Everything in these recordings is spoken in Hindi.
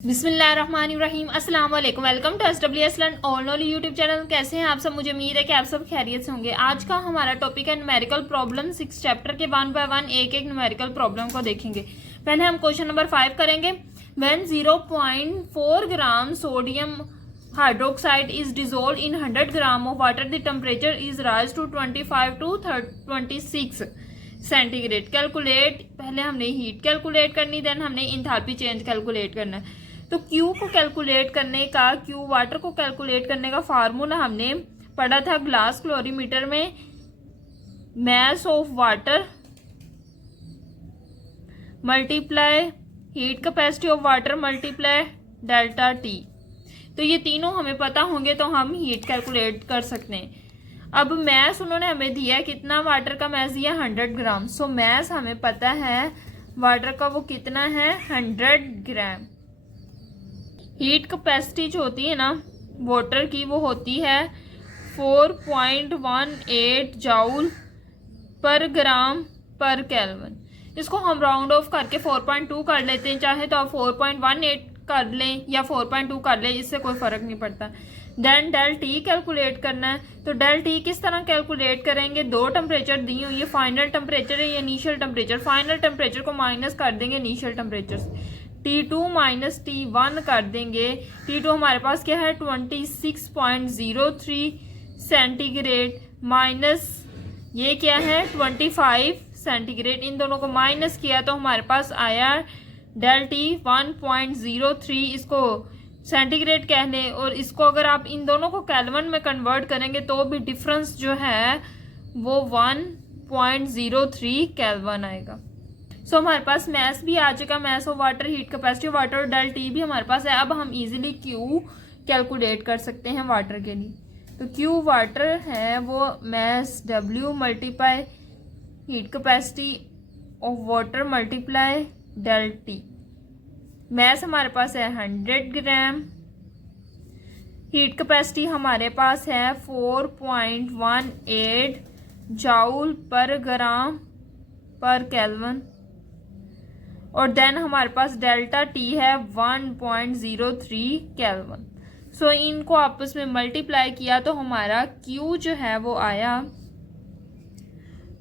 बिस्मिल्लाहिर्रहमानिर्रहीम अस्सलाम वालेकुम। Welcome to SWS learn all knowledge YouTube channel. कैसे हैं आप सब? मुझे उम्मीद है कि आप सब खैरियत से होंगे। आज का हमारा टॉपिक है न्यूमेरिकल प्रॉब्लम 6 चैप्टर के 1 बाय 1 एक एक न्यूमेरिकल प्रॉब्लम को देखेंगे। पहले हम क्वेश्चन नंबर 5 करेंगे। When 0.4 gram sodium hydroxide is dissolve in 100 gram of water the temperature is rise to 25 to 26 centigrade. Calculate, पहले हमने हीट कैलकुलेट करनी, देन हमने इंथैल्पी चेंज कैलकुलेट करना है। तो Q को कैलकुलेट करने का, Q वाटर को कैलकुलेट करने का फार्मूला हमने पढ़ा था ग्लास क्लोरीमीटर में, mass of water multiply heat capacity of water multiply delta T। तो ये तीनों हमें पता होंगे तो हम हीट कैलकुलेट कर सकते हैं। अब मैस उन्होंने हमें दिया है, कितना वाटर का मैस दिया? 100 ग्राम। सो मैस हमें पता है वाटर का वो कितना है, 100 ग्राम। हीट कैपेसिटी जो होती है ना वाटर की, वो होती है 4.18 जाउल पर ग्राम पर केल्विन। इसको हम राउंड ऑफ करके 4.2 कर लेते हैं, चाहे तो आप 4.18 कर लें या 4.2 कर लें, इससे कोई फर्क नहीं पड़ता। देन डेल टी कैलकुलेट करना है। तो डेल टी किस तरह कैलकुलेट करेंगे? दो टेम्परेचर दी हुई है, फाइनल टेम्परेचर है या इनिशियल टेम्परेचर। फाइनल टेम्परेचर को माइनस कर देंगे इनिशियल टेम्परेचर से, T2 माइनस T1 कर देंगे। T2 हमारे पास क्या है, 26.03 सेंटीग्रेड, माइनस ये क्या है 25 सेंटीग्रेड। इन दोनों को माइनस किया तो हमारे पास आया डेल टी 1.03। इसको सेंटीग्रेड कह लें, और इसको अगर आप इन दोनों को केल्विन में कन्वर्ट करेंगे तो भी डिफरेंस जो है वो 1.03 केल्विन आएगा। सो हमारे पास मैस भी आ चुका, mass of water, heat capacity of water, और डेल टी भी हमारे पास है। अब हम इजीली क्यू कैलकुलेट कर सकते हैं वाटर के लिए। तो क्यू वाटर है वो mass W multiply heat capacity of water multiply del T. Mass हमारे पास है 100 ग्राम, हीट कैपेसिटी हमारे पास है 4.18 जाउल पर ग्राम पर केल्विन, और देन हमारे पास डेल्टा टी है 1.03 केल्विन। सो इनको आपस में मल्टीप्लाई किया तो हमारा क्यू जो है वो आया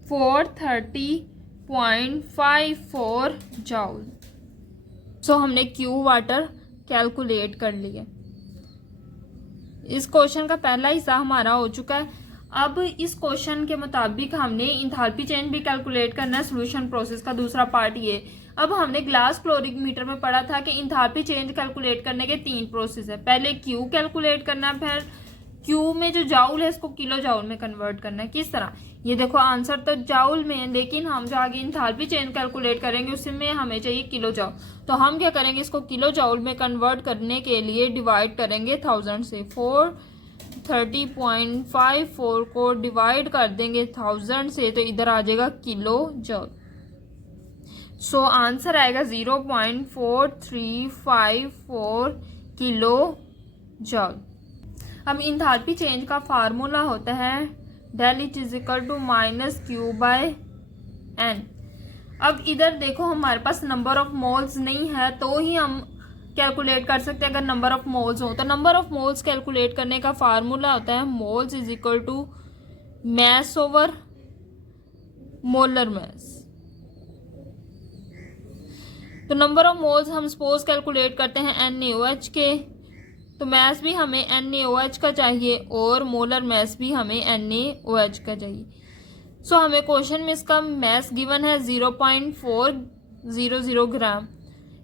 430.54 जाउल। सो हमने क्यू वाटर कैलकुलेट कर लिया। इस क्वेश्चन का पहला हिस्सा हमारा हो चुका है। अब इस क्वेश्चन के मुताबिक हमने इंथैल्पी चेंज भी कैलकुलेट करना है, सोल्यूशन प्रोसेस का दूसरा पार्ट ये। अब हमने ग्लास क्लोरीमीटर में पढ़ा था कि इंथैल्पी चेंज कैलकुलेट करने के 3 प्रोसेस है। पहले क्यू कैलकुलेट करना है, फिर क्यू में जो जाउल है इसको किलो जाउल में कन्वर्ट करना है। किस तरह? ये देखो आंसर तो जाउल में है, लेकिन हम जो आगे इंथैल्पी चेंज कैलकुलेट करेंगे उसमें हमें चाहिए किलो जाउल। तो हम क्या करेंगे, इसको किलो जाउल में कन्वर्ट करने के लिए डिवाइड करेंगे 1000 से। 430.54 को डिवाइड कर देंगे 1000 से, तो इधर आ जाएगा किलो जाउल। सो आंसर आएगा 0.4354 किलो जाउल। अब इंथैल्पी चेंज का फार्मूला होता है del it is equal to minus Q by N. अब इधर देखो हमारे पास नंबर ऑफ मोल्स नहीं है तो ही हम कैलकुलेट कर सकते हैं। अगर नंबर ऑफ मोल्स हो तो नंबर ऑफ मोल्स कैलकुलेट करने का फार्मूला होता है moles is equal to mass over molar mass. तो नंबर ऑफ मोल्स हम सपोज कैलकुलेट करते हैं NaOH के, तो मैस भी हमें NaOH का चाहिए और मोलर मैस भी हमें NaOH का चाहिए। सो हमें क्वेश्चन में इसका मैस गिवन है 0.400 ग्राम।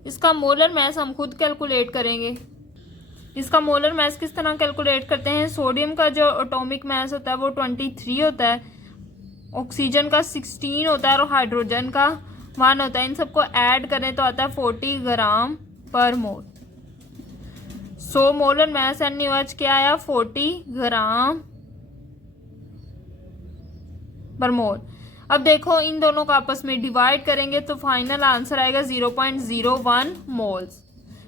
इसका मोलर मैस हम खुद कैलकुलेट करेंगे। इसका मोलर मैस किस तरह कैलकुलेट करते हैं? सोडियम का जो एटॉमिक मैस होता है वो 23 होता है, ऑक्सीजन का 16 होता है और हाइड्रोजन का 1 होता है। इन सबको ऐड करें तो आता है 40 ग्राम पर mole. So molar mass NaOH क्या आया? 40 ग्राम पर मोल। अब देखो इन दोनों को आपस में डिवाइड करेंगे तो फाइनल आंसर आएगा 0.01 moles.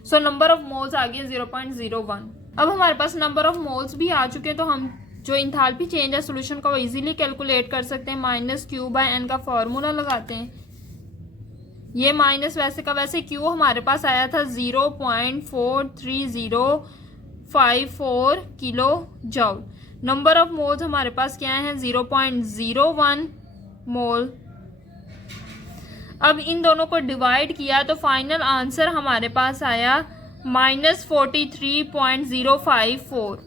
So number of moles आ गए 0.01। अब हमारे पास नंबर ऑफ मोल्स भी आ चुके हैं, तो हम जो इंथैल्पी चेंज है सोल्यूशन का वो इजीली कैलकुलेट कर सकते हैं। माइनस क्यू बाय एन का फॉर्मूला लगाते हैं। ये माइनस वैसे का वैसे क्यू हमारे पास आया था 0.43054 kilo joule. Number of moles हमारे पास क्या है 0.01 मोल। अब इन दोनों को डिवाइड किया तो फाइनल आंसर हमारे पास आया -43.054।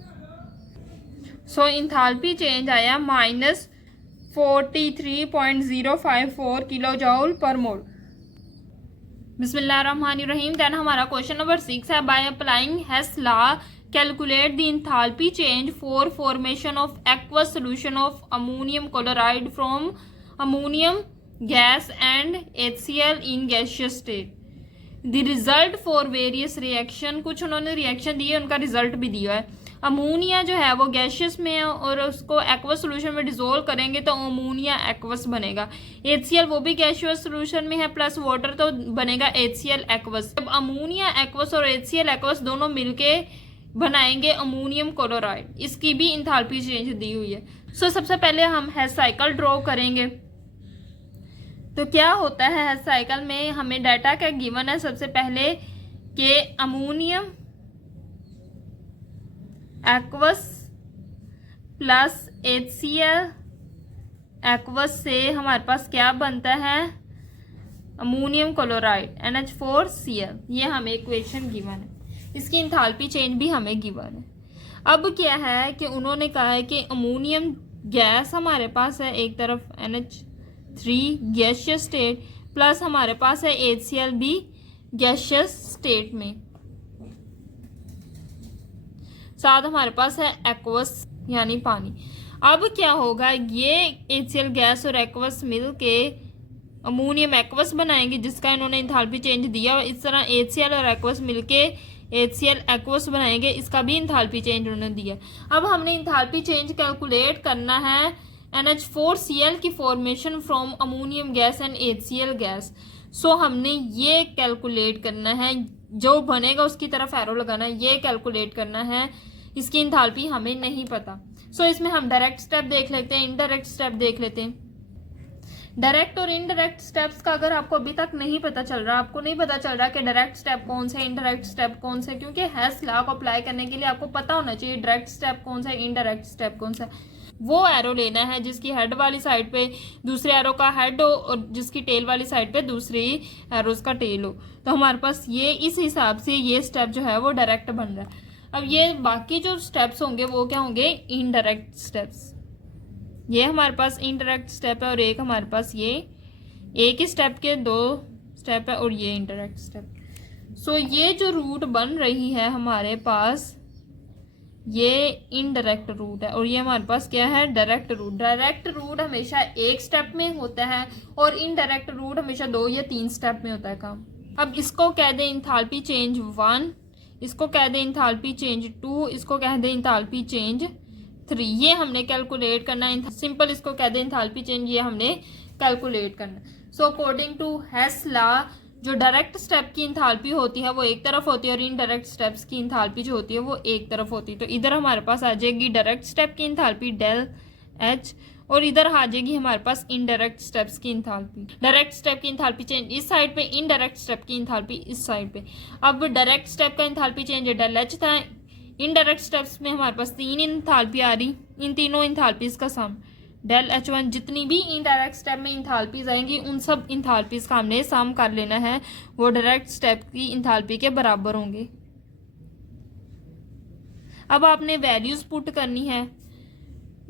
सो इंथाल्पी चेंज आया -43.054 किलो जूल पर मोल। बिस्मिल्लाहिर्रहमानिर्रहीम। देन हमारा क्वेश्चन नंबर 6 है, by applying Hess law calculate the enthalpy change for formation of aqueous solution of ammonium chloride from ammonium gas and HCl in gaseous state. The result for various reaction, कुछ उन्होंने रिएक्शन दिए, उनका रिजल्ट भी दिया है। अमोनिया जो है वो गैसियस में है और उसको एक्वस सोल्यूशन में डिसोल्व करेंगे तो अमोनिया एक्वस बनेगा। HCl वो भी गैसियस सोल्यूशन में है प्लस वाटर, तो बनेगा HCl एक्वस। जब अमोनिया एक्वस और HCl एक्वस दोनों मिलके बनाएंगे अमोनियम क्लोराइड, इसकी भी इंथाल्पी चेंज दी हुई है। सो सबसे पहले हम हेस साइकिल ड्रॉ करेंगे। तो क्या होता है हेस साइकिल में, हमें डाटा क्या गिवन है सबसे पहले कि ammonium aqueous plus HCl aqueous से हमारे पास क्या बनता है अमोनियम क्लोराइड NH4Cl। ये हमें इक्वेशन गिवन है, इसकी इंथाल्पी चेंज भी हमें गिवन है। अब क्या है कि उन्होंने कहा है कि अमोनियम गैस हमारे पास है एक तरफ NH3 गैसियस स्टेट प्लस हमारे पास है HCl भी गैसियस स्टेट में, साथ हमारे पास है एक्वस यानी पानी। अब क्या होगा, ये HCl गैस और एक्वस मिल के अमोनियम एक्वस बनाएंगे जिसका इन्होंने इंथाल्पी चेंज दिया। इस तरह HCl और एक्वस मिलके HCl एक्वस बनाएंगे, इसका भी इंथाल्पी चेंज उन्होंने दिया। अब हमने इंथाल्पी चेंज कैलकुलेट करना है NH4Cl की formation from ammonium gas and HCl gas. So हमने ये कैलकुलेट करना है, जो बनेगा उसकी तरफ एरो लगाना है, ये कैलकुलेट करना है। इसकी इंथाल्पी हमें नहीं पता। सो इसमें हम डायरेक्ट स्टेप देख लेते हैं, इनडायरेक्ट स्टेप देख लेते हैं। डायरेक्ट और इनडायरेक्ट स्टेप्स का अगर आपको अभी तक नहीं पता चल रहा, आपको नहीं पता चल रहा कि डायरेक्ट स्टेप कौन सा है इनडायरेक्ट स्टेप कौन सा है, क्योंकि हेस लॉ को अप्लाई करने के लिए आपको पता होना चाहिए डायरेक्ट स्टेप कौन सा है इनडायरेक्ट स्टेप कौन सा है। वो एरो लेना है जिसकी हेड वाली साइड पे दूसरे एरो का हेड हो और जिसकी टेल वाली साइड पे दूसरी एरोज का टेल हो। तो हमारे पास ये इस हिसाब से ये स्टेप जो है वो डायरेक्ट बन रहा है। अब ये बाकी जो स्टेप्स होंगे वो क्या होंगे इनडायरेक्ट स्टेप्स। ये हमारे पास इनडायरेक्ट स्टेप है और एक हमारे पास ये एक ही स्टेप के दो स्टेप है और ये इनडायरेक्ट स्टेप। सो ये जो रूट बन रही है हमारे पास ये इनडायरेक्ट रूट है और ये हमारे पास क्या है डायरेक्ट रूट। डायरेक्ट रूट हमेशा एक स्टेप में होता है और इनडायरेक्ट रूट हमेशा 2 या 3 स्टेप में होता है काम। अब इसको कह दें इंथाल्पी चेंज 1, इसको कह दें इंथाल्पी चेंज 2, इसको कह दें इंथाल्पी चेंज 3। ये हमने कैलकुलेट करना है। सिंपल इसको कह दें इंथाल्पी चेंज, ये हमने कैलकुलेट करना। So according to Hess law जो डायरेक्ट स्टेप की इंथाल्पी होती है वो एक तरफ होती है और इनडायरेक्ट स्टेप्स की इंथाल्पी जो होती है वो एक तरफ होती है। तो इधर हमारे पास आ जाएगी डायरेक्ट स्टेप की इंथाल्पी डेल H और इधर आ जाएगी हमारे पास इनडायरेक्ट स्टेप्स की इंथाल्पी। डायरेक्ट स्टेप की इंथाल्पी चेंज इस साइड पे, इनडायरेक्ट स्टेप की इंथाल्पी इस साइड पे। अब डायरेक्ट स्टेप का इंथाल्पी चेंज डेल H था, इनडायरेक्ट स्टेप्स में हमारे पास 3 इंथाल्पी आ रही, इन तीनों इंथाल्पीज का सम डेल H1। जितनी भी इनडायरेक्ट स्टेप में इंथाल्पीज आएंगी उन सब इंथाल्पीज का हमने सम कर लेना है, वो डायरेक्ट स्टेप की इंथाल्पी के बराबर होंगे। अब आपने वैल्यूज पुट करनी है।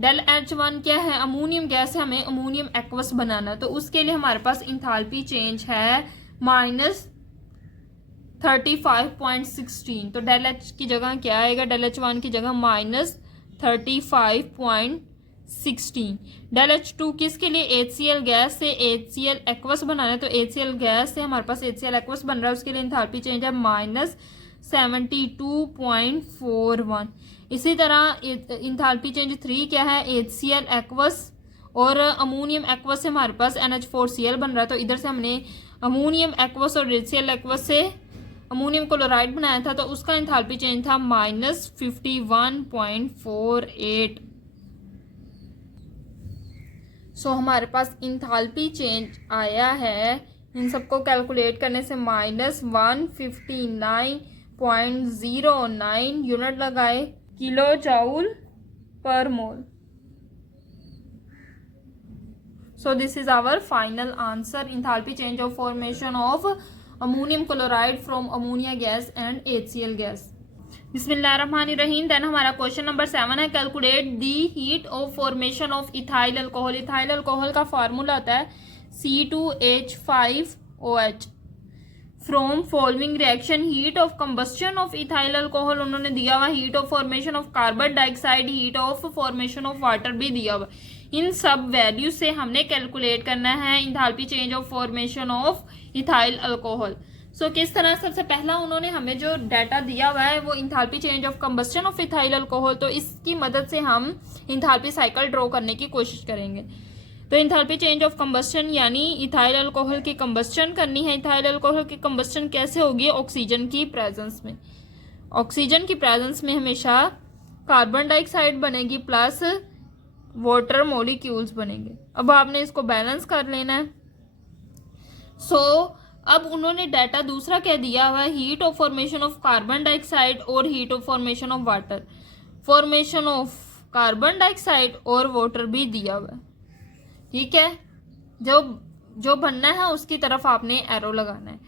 डेल H1 क्या है, अमोनियम गैस है, हमें अमोनियम एक्वस बनाना, तो उसके लिए हमारे पास इंथाल्पी चेंज है -35.16। तो डेल H की जगह क्या आएगा, डेल H1 की जगह -35.16। डेल H2 किसके लिए, HCl गैस से HCl एक्वस बनाना है, तो HCl गैस से हमारे पास HCl एक्वस बन रहा है, उसके लिए इंथाल्पी चेंज है -72.41। इसी तरह इंथाल्पी चेंज 3 क्या है, HCl एक्वस और अमोनियम एक्वस से हमारे पास NH4Cl बन रहा है, तो इधर से हमने अमोनियम एक्वस और HCl एक्वस से अमोनियम क्लोराइड बनाया था, तो उसका इंथाल्पी चेंज था -51.48। सो हमारे पास इंथाल्पी चेंज आया है इन सबको कैलकुलेट करने से -159.09 यूनिट लगाए किलो जूल पर मोल। So this is our final answer, enthalpy change of formation of ammonium chloride from ammonia gas and HCl gas। बिस्मिल्लाहिर्रहमानिर्रहीम। देन हमारा क्वेश्चन नंबर 7 है, calculate the heat of formation of ethyl alcohol. Ethyl alcohol का फार्मूला होता है C2H5OH from following reaction. Heat of combustion of ethyl alcohol उन्होंने दिया हुआ, heat of formation of carbon dioxide, heat of formation of water भी दिया हुआ। इन सब वैल्यू से हमने कैलकुलेट करना है enthalpy change of formation of ethyl alcohol. So किस तरह, सबसे पहला उन्होंने हमें जो डाटा दिया हुआ है वो enthalpy change of combustion of ethyl alcohol, तो इसकी मदद से हम इंथैल्पी साइकिल ड्रॉ करने की कोशिश करेंगे। तो इंथैल्पी चेंज ऑफ कंबस्शन यानी इथाइल अल्कोहल की कंबस्शन करनी है। इथाइल अल्कोहल की कंबस्शन कैसे होगी? ऑक्सीजन की प्रेजेंस में। ऑक्सीजन की प्रेजेंस में हमेशा कार्बन डाइऑक्साइड बनेगी प्लस वाटर मॉलिक्यूल्स बनेंगे। अब आपने इसको बैलेंस कर लेना है। अब उन्होंने डाटा दूसरा क्या दिया हुआ है, heat of formation of carbon dioxide और heat of formation of water. Formation of carbon dioxide और वाटर भी दिया हुआ है, ठीक है। जो बनना है उसकी तरफ आपने एरो लगाना है।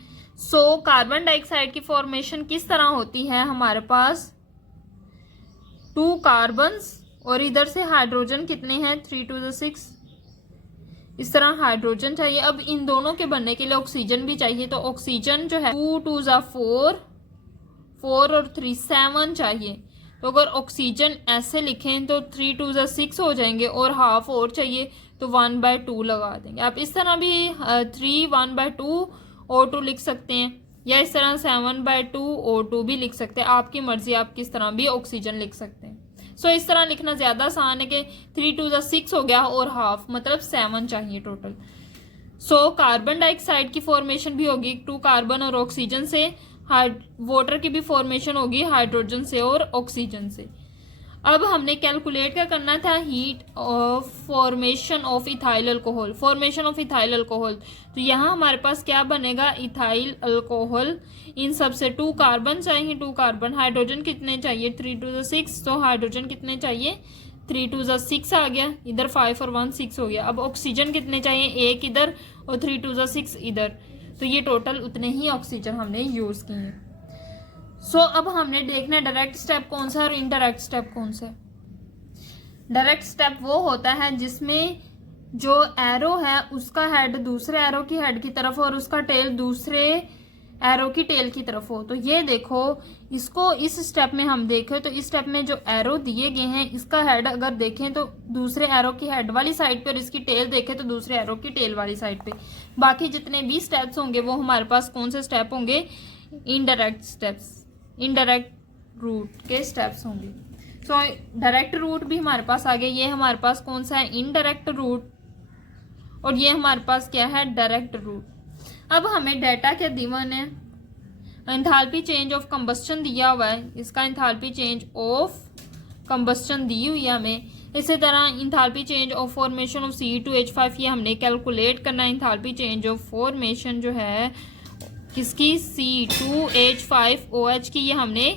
कार्बन डाइऑक्साइड की फॉर्मेशन किस तरह होती है, हमारे पास 2 कार्बन्स और इधर से हाइड्रोजन कितने हैं, 3 to the 6, इस तरह हाइड्रोजन चाहिए। अब इन दोनों के बनने के लिए ऑक्सीजन भी चाहिए, तो ऑक्सीजन जो है 2 to the 4, 4 और 3 7 चाहिए। तो अगर ऑक्सीजन ऐसे लिखें तो 3 to the 6 हो जाएंगे और हाफ और चाहिए तो 1/2 लगा देंगे। आप इस तरह भी 3 1/2 O2 लिख सकते हैं, या इस तरह 7/2 O2 भी लिख सकते हैं, आपकी मर्जी, आप किस तरह भी ऑक्सीजन लिख सकते हैं। इस तरह लिखना ज़्यादा आसान है कि 3 to the 6 हो गया और हाफ, मतलब 7 चाहिए टोटल। कार्बन डाइऑक्साइड की फॉर्मेशन भी होगी 2 कार्बन और ऑक्सीजन से, वाटर की भी फॉर्मेशन होगी हाइड्रोजन से और ऑक्सीजन से। अब हमने कैलकुलेट क्या करना था, heat of formation of ethyl alcohol, formation of ethyl alcohol. तो यहाँ हमारे पास क्या बनेगा, इथाइल अल्कोहल। इन सब से 2 कार्बन चाहिए, 2 कार्बन, हाइड्रोजन कितने चाहिए 3 to the 6, तो हाइड्रोजन कितने चाहिए 3 to the 6 आ गया, इधर 5 और 1 6 हो गया। अब ऑक्सीजन कितने चाहिए, 1 इधर और 3 to the 6 इधर, तो ये टोटल उतने ही ऑक्सीजन हमने यूज़ किए हैं। अब हमने देखना है डायरेक्ट स्टेप कौन सा और इनडायरेक्ट स्टेप कौन सा। डायरेक्ट स्टेप वो होता है जिसमें जो एरो है उसका हेड दूसरे एरो की हेड की तरफ और उसका टेल दूसरे एरो की टेल की तरफ हो। तो ये देखो, इसको इस स्टेप में हम देखें तो इस स्टेप में जो एरो दिए गए हैं इसका हेड अगर देखें तो दूसरे एरो की हेड वाली साइड पे और इसकी टेल देखें तो दूसरे एरो की टेल वाली साइड पे। बाकी जितने भी स्टेप्स होंगे वो हमारे पास कौन से स्टेप होंगे, इनडायरेक्ट स्टेप्स, इनडायरेक्ट रूट के स्टेप्स होंगे। डायरेक्ट रूट भी हमारे पास आ गया, ये हमारे पास कौन सा है, इनडायरेक्ट रूट, और ये हमारे पास क्या है, डायरेक्ट रूट। अब हमें डाटा क्या दिवन है, एंथैल्पी चेंज ऑफ कंबस्शन दिया हुआ है, इसका एंथैल्पी चेंज ऑफ कंबस्शन दी हुई है हमें। इसी तरह enthalpy change of formation of C2H5 ये हमने कैलकुलेट करना है। एंथैल्पी चेंज ऑफ फॉर्मेशन जो है किसकी, C2H5OH की, ये हमने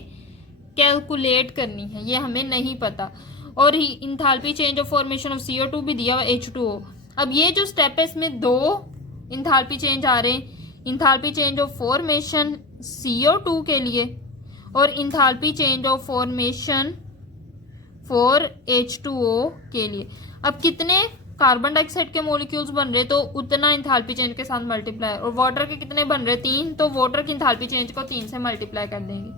कैलकुलेट करनी है, ये हमें नहीं पता। और enthalpy change of formation of CO2 भी दिया हुआ H2O। अब ये जो स्टेप है इसमें 2 एंथैल्पी चेंज आ रहे हैं, enthalpy change of formation CO2 के लिए और enthalpy change of formation for H2O के लिए। अब कितने कार्बन डाइऑक्साइड के मॉलिक्यूल्स बन रहे तो उतना एंथैल्पी चेंज के साथ मल्टीप्लाई, और वाटर के कितने बन रहे 3, तो वाटर की एंथैल्पी चेंज को 3 से मल्टीप्लाई कर देंगे।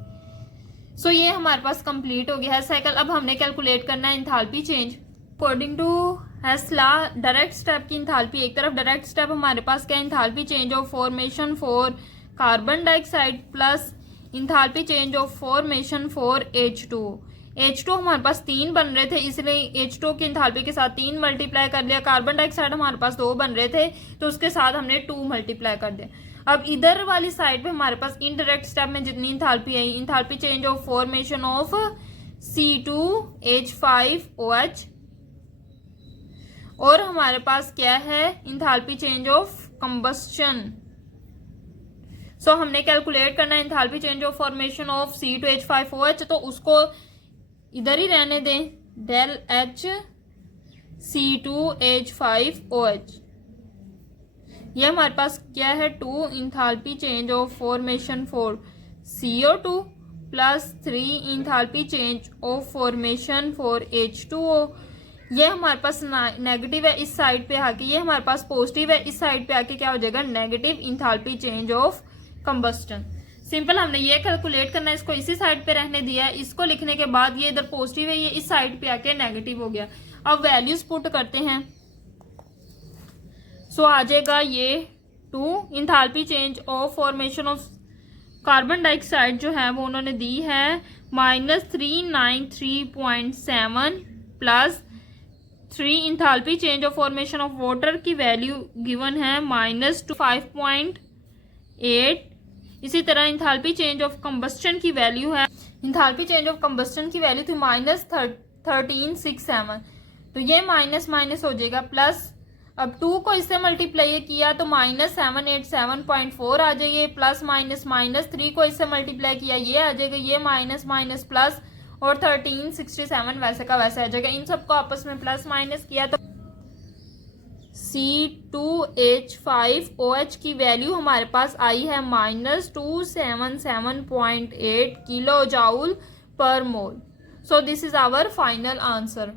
ये हमारे पास कंप्लीट हो गया है साइकिल। अब हमने कैलकुलेट करना है enthalpy change according to Hess law. Direct step की एंथैल्पी एक तरफ, डायरेक्ट स्टेप हमारे पास क्या, enthalpy change of formation for carbon dioxide plus enthalpy change of formation for H2O। H2 हमारे पास 3 बन रहे थे, इसलिए H2 की एंथैल्पी के साथ 3 मल्टीप्लाई कर लिया। कार्बन डाइऑक्साइड हमारे पास 2 बन रहे थे तो उसके साथ हमने 2 मल्टीप्लाई कर दिया। अब इधर वाली साइड पे हमारे पास इनडायरेक्ट स्टेप में जितनी enthalpy I, enthalpy change of formation of C2H5OH, और हमारे पास क्या है, एंथैल्पी चेंज ऑफ कंबस्शन सो हमने कैलकुलेट करना है enthalpy change of formation of C2H5OH, तो उसको इधर ही रहने दें, डेल H C2H5OH। ये हमारे पास क्या है, 2 enthalpy change of formation for CO2 plus 3 enthalpy change of formation for H2O। ये हमारे पास नेगेटिव है इस साइड पे आके, ये हमारे पास पॉजिटिव है इस साइड पे आके, क्या हो जाएगा, negative enthalpy change of combustion. Simple हमने ये कैलकुलेट करना है, इसको इसी साइड पे रहने दिया है, इसको लिखने के बाद ये इधर पॉजिटिव है, ये इस साइड पे आके नेगेटिव हो गया। अब वैल्यूज पुट करते हैं, सो आ जाएगा ये 2 enthalpy change of formation of carbon dioxide जो है वो उन्होंने दी है -393.7 plus 3 enthalpy change of formation of water की वैल्यू गिवन है -5.8। इसी तरह इंथाल्पी चेंज ऑफ कंबस्टन की वैल्यू है, इंथाल्पी चेंज ऑफ कंबस्टन की वैल्यू थी -1367, तो ये माइनस माइनस हो जाएगा प्लस, अब 2 को इससे मल्टीप्लाई किया तो -787.4 आ जाएगी, प्लस माइनस माइनस 3 को इससे मल्टीप्लाई किया ये आ जाएगा, ये माइनस माइनस प्लस, और 1367 वैसे का वैसे आ जाएगा। इन सबको आपस में प्लस माइनस किया तो C2H5OH की वैल्यू हमारे पास आई है -277.8 kilo joule per mole. So this is our final answer.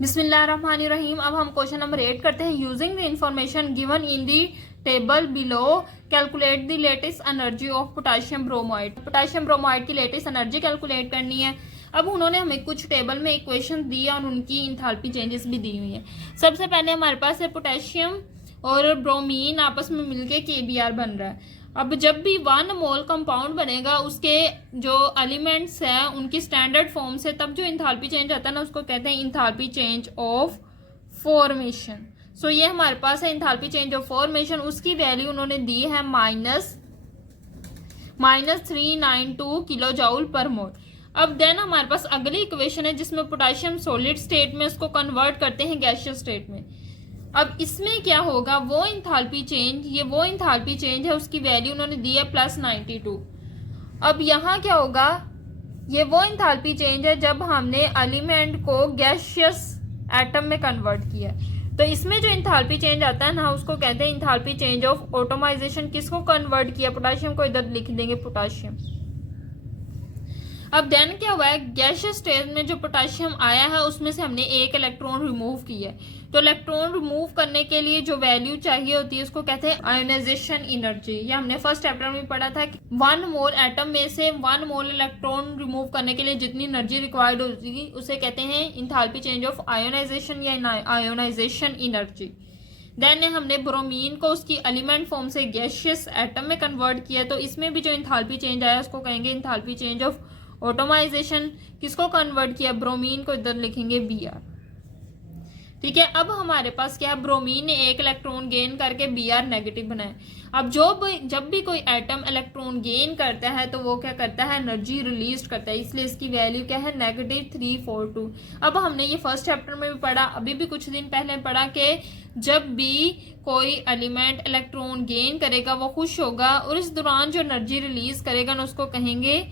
बिस्मिल्लाहिर्रहमानिर्रहीम। अब हम क्वेश्चन नंबर 8 करते हैं। Using the information given in the table below calculate the latest energy of potassium bromide. Potassium bromide की लेटेस्ट एनर्जी कैलकुलेट करनी है। अब उन्होंने हमें कुछ टेबल में इक्वेशन दी और उनकी इंथैल्पी चेंजेस भी दी हुई है। सबसे पहले हमारे पास है पोटेशियम और ब्रोमीन आपस में मिलके KBr बन रहा है। अब जब भी 1 मोल कंपाउंड बनेगा उसके जो एलिमेंट्स हैं उनकी स्टैंडर्ड फॉर्म से, तब जो इंथैल्पी चेंज आता है ना उसको कहते हैं इंथैल्पी चेंज ऑफ फॉर्मेशन। सो ये हमारे पास है इंथैल्पी चेंज ऑफ फॉर्मेशन, उसकी वैल्यू उन्होंने दी है -392 किलो जाउल पर मोल। अब देन हमारे पास अगली इक्वेशन है जिसमें पोटेशियम सॉलिड स्टेट में उसको कन्वर्ट करते हैं गैसियस स्टेट में। अब इसमें क्या होगा, वो इंथैल्पी चेंज, ये वो इंथैल्पी चेंज है, उसकी वैल्यू उन्होंने दी है +92। अब यहाँ क्या होगा, ये वो इंथैल्पी चेंज है जब हमने एलिमेंट को गैसियस एटम में कन्वर्ट किया। तो इसमें जो इंथैल्पी चेंज आता है ना उसको कहते हैं इंथैल्पी चेंज ऑफ ऑटोमाइजेशन। किसको कन्वर्ट किया, पोटेशियम को, इधर लिख देंगे पोटेशियम। अब देन क्या हुआ है, गैसियस स्टेट में जो पोटेशियम आया है उसमें से हमने एक इलेक्ट्रॉन रिमूव किया है। तो इलेक्ट्रॉन रिमूव करने के लिए जो वैल्यू चाहिए होती है उसको कहते हैं आयोनाइजेशन एनर्जी। ये हमने फर्स्ट चैप्टर में पढ़ा था कि 1 मोल एटम में से 1 मोल इलेक्ट्रॉन रिमूव करने के लिए जितनी एनर्जी रिक्वायर्ड होगी उसे कहते हैं इंथैल्पी चेंज ऑफ आयोनाइजेशन या आयोनाइजेशन एनर्जी। देन हमने ब्रोमीन को उसकी एलिमेंट फॉर्म से गैसियस एटम में कन्वर्ट किया, तो इसमें भी जो इंथैल्पी चेंज आया उसको कहेंगे इंथैल्पी चेंज ऑफ ऑटोमाइजेशन। किसको कन्वर्ट किया, ब्रोमीन को, इधर लिखेंगे Br। ठीक है, अब हमारे पास क्या है, ब्रोमीन ने एक इलेक्ट्रॉन गेन करके Br नेगेटिव बनाया। अब जब भी कोई एटम इलेक्ट्रॉन गेन करता है तो वो क्या करता है, एनर्जी रिलीज करता है, इसलिए इसकी वैल्यू क्या है, -342। अब हमने ये फर्स्ट चैप्टर में भी पढ़ा, अभी भी कुछ दिन पहले पढ़ा कि जब भी कोई एलिमेंट इलेक्ट्रॉन गेन करेगा वो खुश होगा और इस दौरान जो एनर्जी रिलीज करेगा ना उसको कहेंगे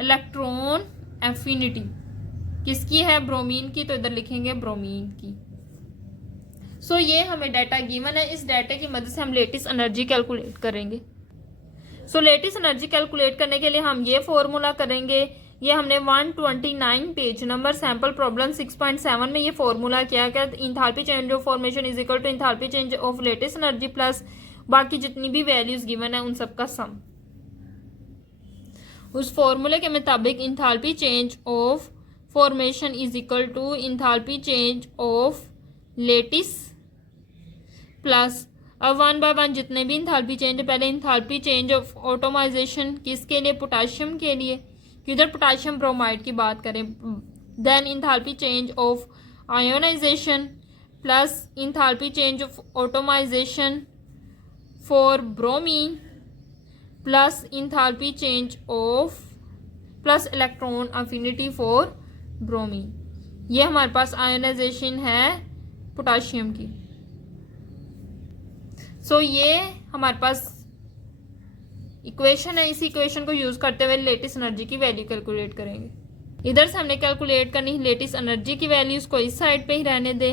इलेक्ट्रॉन एफिनिटी। किसकी है, ब्रोमीन की, तो इधर लिखेंगे ब्रोमीन की। सो ये हमें डाटा गिवन है, इस डाटा की मदद से हम लेटेस्ट एनर्जी कैलकुलेट करेंगे। सो लेटेस्ट एनर्जी कैलकुलेट करने के लिए हम ये फॉर्मूला करेंगे। ये हमने 129 पेज नंबर सैम्पल प्रॉब्लम 6.7 में ये फॉर्मूला किया गया, enthalpy change of formation is equal to enthalpy change of latest energy plus बाकी जितनी भी वैल्यूज गिवन है उन सबका सम। उस फॉर्मूले के मुताबिक enthalpy change of formation is equal to enthalpy change of lattice plus, अब 1 बाय 1 जितने भी इंथैल्पी चेंज है, पहले इंथैल्पी चेंज ऑफ ऑटोमाइजेशन किसके लिए, पोटेशियम के लिए, किधर पोटेशियम ब्रोमाइड की बात करें। Then enthalpy change of ionization plus enthalpy change of atomization for bromine plus enthalpy change of plus electron affinity for bromine. ये हमारे पास आयोनाइजेशन है पोटेशियम की। सो ये हमारे पास इक्वेशन है, इसी इक्वेशन को यूज करते हुए लेटेस्ट एनर्जी की वैल्यू कैलकुलेट करेंगे। इधर से हमने कैलकुलेट करनी लेटेस्ट एनर्जी की वैल्यू, उसको इस साइड पे ही रहने दे।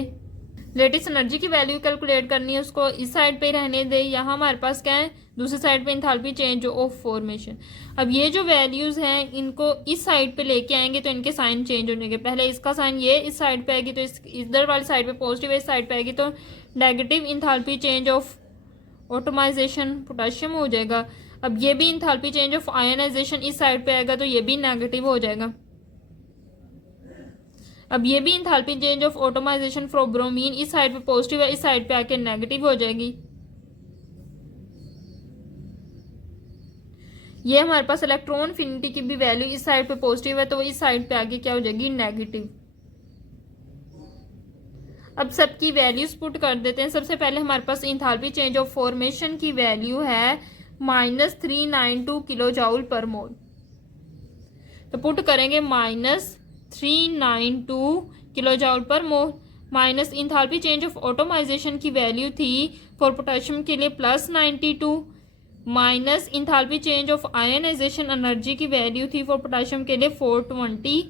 लेटेस्ट एनर्जी की वैल्यू कैलकुलेट करनी है, उसको इस साइड पे ही रहने दे। यहाँ हमारे पास क्या है, दूसरी साइड पे इंथाल्पी चेंज ऑफ फॉर्मेशन। अब ये जो वैल्यूज हैं इनको इस साइड पे लेके आएंगे तो इनके साइन चेंज होने, पहले इसका साइन ये इस साइड पे आएगी तो इस इधर वाली साइड पे पॉजिटिव है, इस साइड पे आएगी तो negative enthalpy change of automisation potassium हो जाएगा। अब ये भी इंथाल्पी चेंज ऑफ आयनाइजेशन इस साइड पे आएगा तो ये भी नेगेटिव हो जाएगा। अब ये भी enthalpy change of automisation from bromine इस साइड पे पॉजिटिव है, इस साइड पे आके नेगेटिव हो जाएगी। ये हमारे पास इलेक्ट्रॉन एफिनिटी की भी वैल्यू इस साइड पे पॉजिटिव है तो इस साइड पे आगे क्या हो जाएगी, नेगेटिव। अब सबकी वैल्यूज पुट कर देते हैं। सबसे पहले हमारे पास इंथाल्पी चेंज ऑफ फॉर्मेशन की वैल्यू है -392 किलो जाउल पर मोल। तो पुट करेंगे -392 kilo joule per mole minus enthalpy change of atomization की वैल्यू थी फॉर पोटेशियम के लिए +92 minus enthalpy change of ionization energy की वैल्यू थी फॉर पोटेशियम के लिए 420।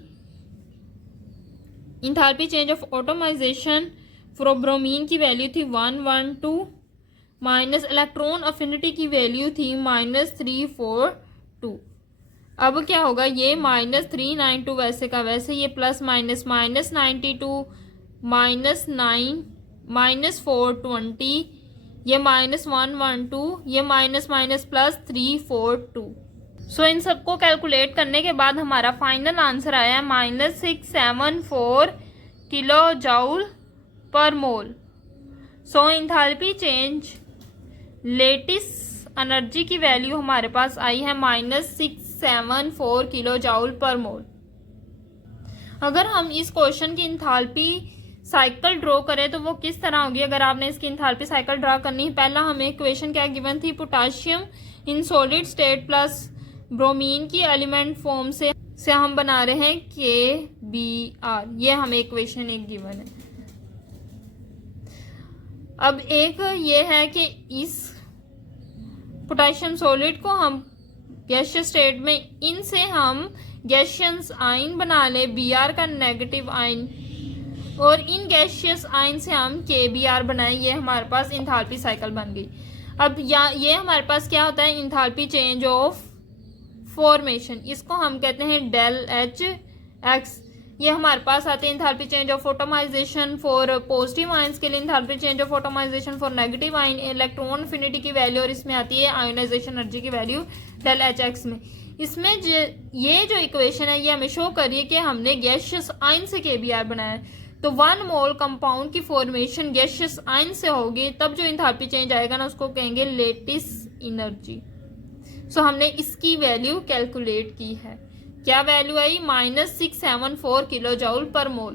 Enthalpy change of atomization for bromine की वैल्यू थी 112 माइनस इलेक्ट्रॉन अफिनिटी की वैल्यू थी -342। अब क्या होगा, ये -392 वैसे का वैसे, ये प्लस माइनस -92 -9 -420, ये -112, ये माइनस माइनस +342। सो इन सबको कैलकुलेट करने के बाद हमारा फाइनल आंसर आया है -674 किलो जाउल पर मोल। सो इंथाल्पी चेंज लेटेस्ट एनर्जी की वैल्यू हमारे पास आई है -674 किलो जाउल पर मोल। अगर हम इस क्वेश्चन की इंथाल्पी साइकिल ड्रॉ करें तो वो किस तरह होगी। अगर आपने इसकी इंथाल्पी साइकिल ड्रॉ करनी है, पहला हमें इक्वेशन क्या गिवन थी, potassium in solid state plus bromine की एलिमेंट फॉर्म से हम बना रहे हैं KBr, ये हमें इक्वेशन एक गिवन है। अब एक ये है कि इस पोटेशियम सॉलिड को हम गैसियस स्टेट में इनसे हम गैसियस आयन बना ले Br का नेगेटिव आयन, और इन गैसियस आयन से हम KBr बनाए, ये हमारे पास इंथाल्पी साइकिल बन गई। अब ये हमारे पास क्या होता है, इंथाल्पी चेंज ऑफ फॉर्मेशन, इसको हम कहते हैं ΔHx। ये हमारे पास आते हैं enthalpy change of atomization for positive ions के लिए, enthalpy change of atomization for negative ion, electron affinity की वैल्यू, और इसमें आती है आयोनाइजेशन एनर्जी की वैल्यू ΔHx में। इसमें ये जो इक्वेशन है ये हमें शो कर रही है कि हमने गैसियस आयन से KBr बनाया है। तो 1 मोल कंपाउंड की फॉर्मेशन गैसियस आयन से होगी, तब जो इंथाल्पी चेंज आएगा ना उसको कहेंगे लेटेस्ट एनर्जी। सो हमने इसकी वैल्यू कैलकुलेट की है, क्या वैल्यू आई, -674 किलो जाउल पर मोल।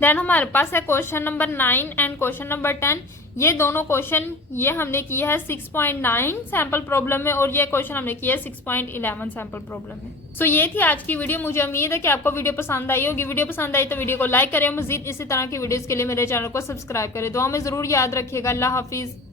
देन हमारे पास है question number 9 and question number 10। ये दोनों क्वेश्चन ये हमने किया है 6.9 सैंपल प्रॉब्लम में, और ये क्वेश्चन हमने किया है 6.11 सैंपल प्रॉब्लम में। सो ये थी आज की वीडियो। मुझे उम्मीद है कि आपको वीडियो पसंद आई होगी। वीडियो पसंद आई तो वीडियो को लाइक करें, मजीद इसी तरह की वीडियोस के लिए मेरे चैनल को सब्सक्राइब करें। दुआ में जरूर याद रखिएगा। अल्लाह हाफिज़।